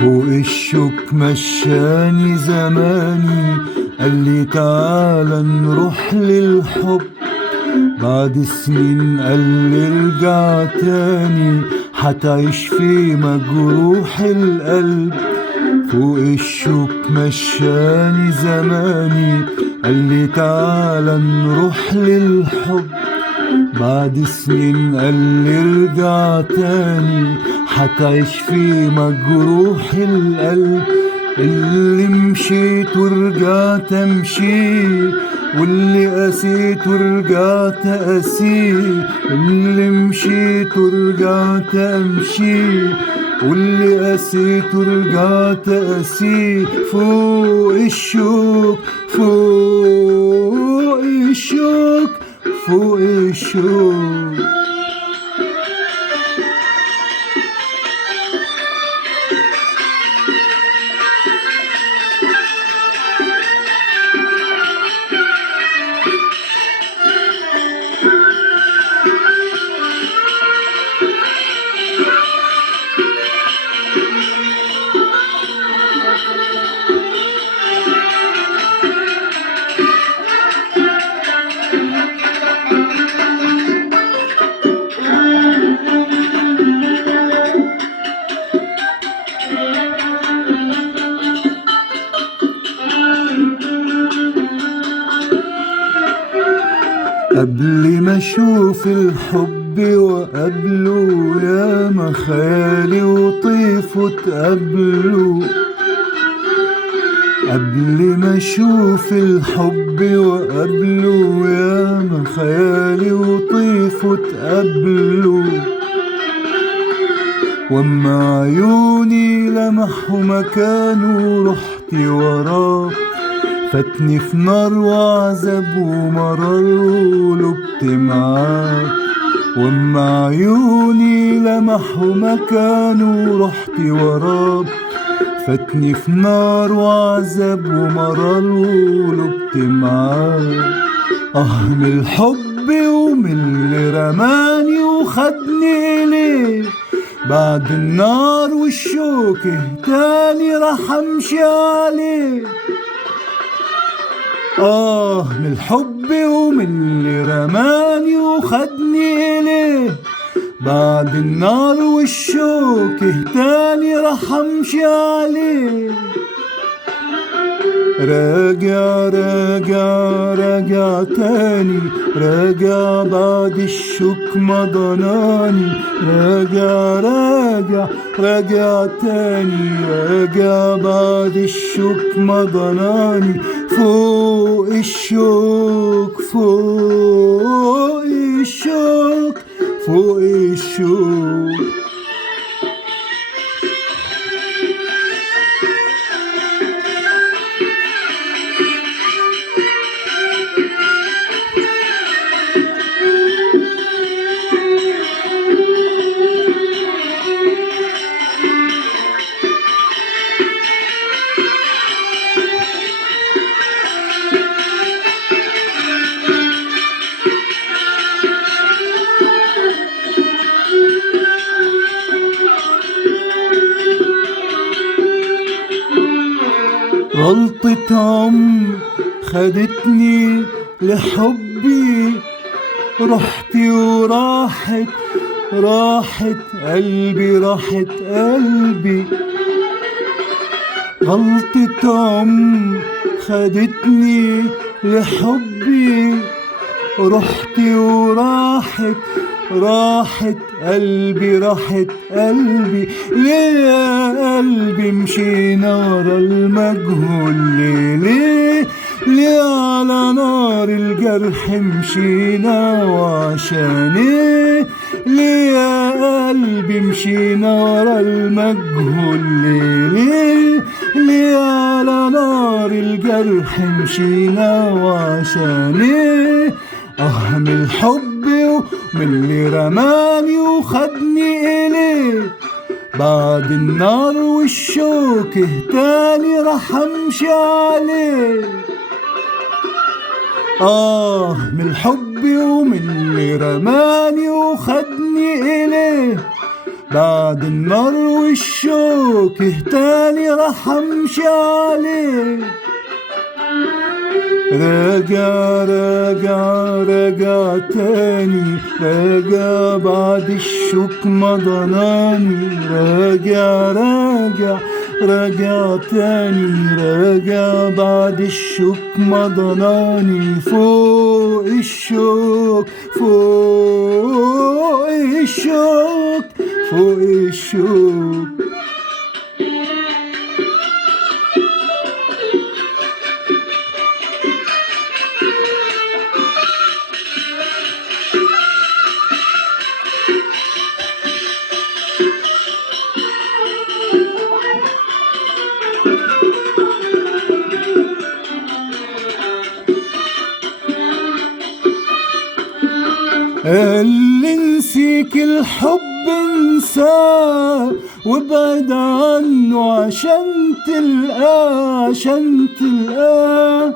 فوق الشوك مشاني زماني، قالي تعالى نروح للحب. بعد سنين قالي ارجع تاني، حتعيش في مجروح القلب. فوق الشوك مشاني زماني، قالي تعالى نروح للحب. بعد سنين قالي ارجع تاني، حتعيش في مجروح القلب. اللي مشيت ورجعت امشي، واللي قسيت ورجعت قاسي. اللي مشيت ورجعت امشي، واللي قسيت ورجعت قاسي. فوق الشوك فوق الشوك فوق الشوك. قبل ما اشوف الحب وقبله، ياما خيالي وطيفه تقابله. قبل ما اشوف الحب وقبله، ياما خيالي وطيفه تقابله. واما عيوني لمحوا مكانه، رحت وراه. فاتني في نار وعذاب ومرار، ولبت معاه. واما عيوني لمحوا مكانه، رحت وراه. فاتني في نار وعذاب ومرار، ولبت معاه. من الحب ومن اللي رماني وخدني ليه. بعد النار والشوك تاني راح امشي عليه. من الحب ومن اللي رماني وخدني إليه. بعد النار والشوك تاني راح امشي عليه. راجع راجع راجع تاني، راجع بعد الشوك ما ضناني. راجع راجع راجع تاني، راجع بعد الشوك ما ضناني. فوق الشوك فوق الشوك فوق الشوك. غلطة عمر خدتني لحبي، رحت وراحت راحت قلبي، راحت قلبي. غلطة عمر خدتني لحبي، رحت وراحت راحت قلبي، راحت قلبي. ليه يا قلبي مشينا ورا المجهول؟ ليه ليه على نار الجرح مشينا وعشان ايه؟ ليه يا قلبي مشينا ورا المجهول؟ ليه ليه على نار الجرح مشينا وعشان ايه؟ من الحب ومن اللي رماني وخدني إليه. بعد النار والشوك تاني راح امشي عليه. من الحب ومن اللي رماني وخدني إليه. بعد النار والشوك تاني راح امشي عليه. راجع راجع راجع تاني، راجع بعد الشوك ما ضناني. راجع راجع راجع تاني، راجع بعد الشوك ما ضناني. فوق الشوك فوق الشوك فوق الشوك. اللي نسيك الحب انساه وابعد عنه عشان تلقاه، عشان تلقاه.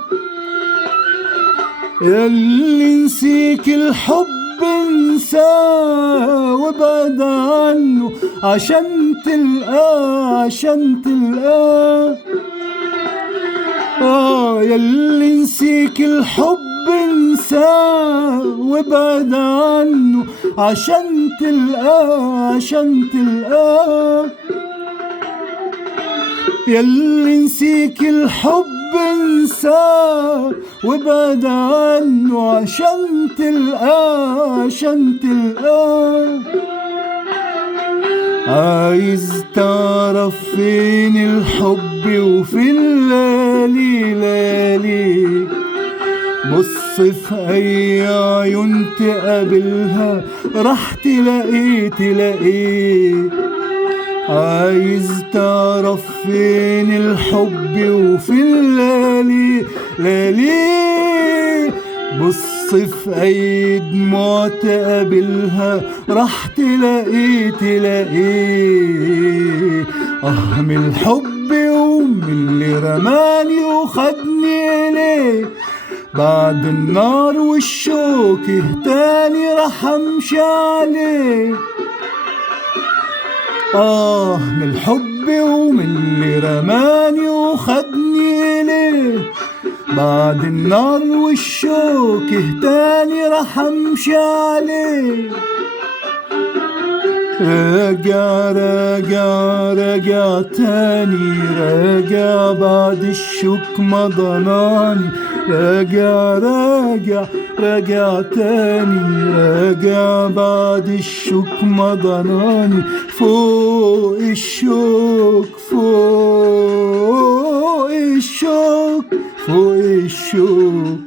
اللي نسيك الحب انساه وابعد عنه عشان تلقاه، عشان تلقاه. ياللي نسيك الحب انساه وابعد عنه عشان تلقاه، عشان تلقاه. ياللي نسيك الحب انساه وابعد عنه عشان تلقاه، عشان تلقاه. عايز تعرف فين الحب وفين لالي لالي؟ بص في اي عيون تقابلها راح تلاقيه. عايز تعرف فين الحب وفين لالي لالي؟ بص في اي دموع تقابلها راح تلاقيه. من الحب ومن اللي رماني وخدني اليه. بعد النار والشوك تاني راح امشي عليه. من الحب ومن اللي رماني وخدني اليه. بعد النار والشوك تاني راح امشي عليه. راجع راجع راجع تاني، راجع بعد الشوك ما ضناني. راجع راجع راجع تاني، راجع بعد الشوك ما ضناني. فوق الشوك فوق الشوك فوق الشوك.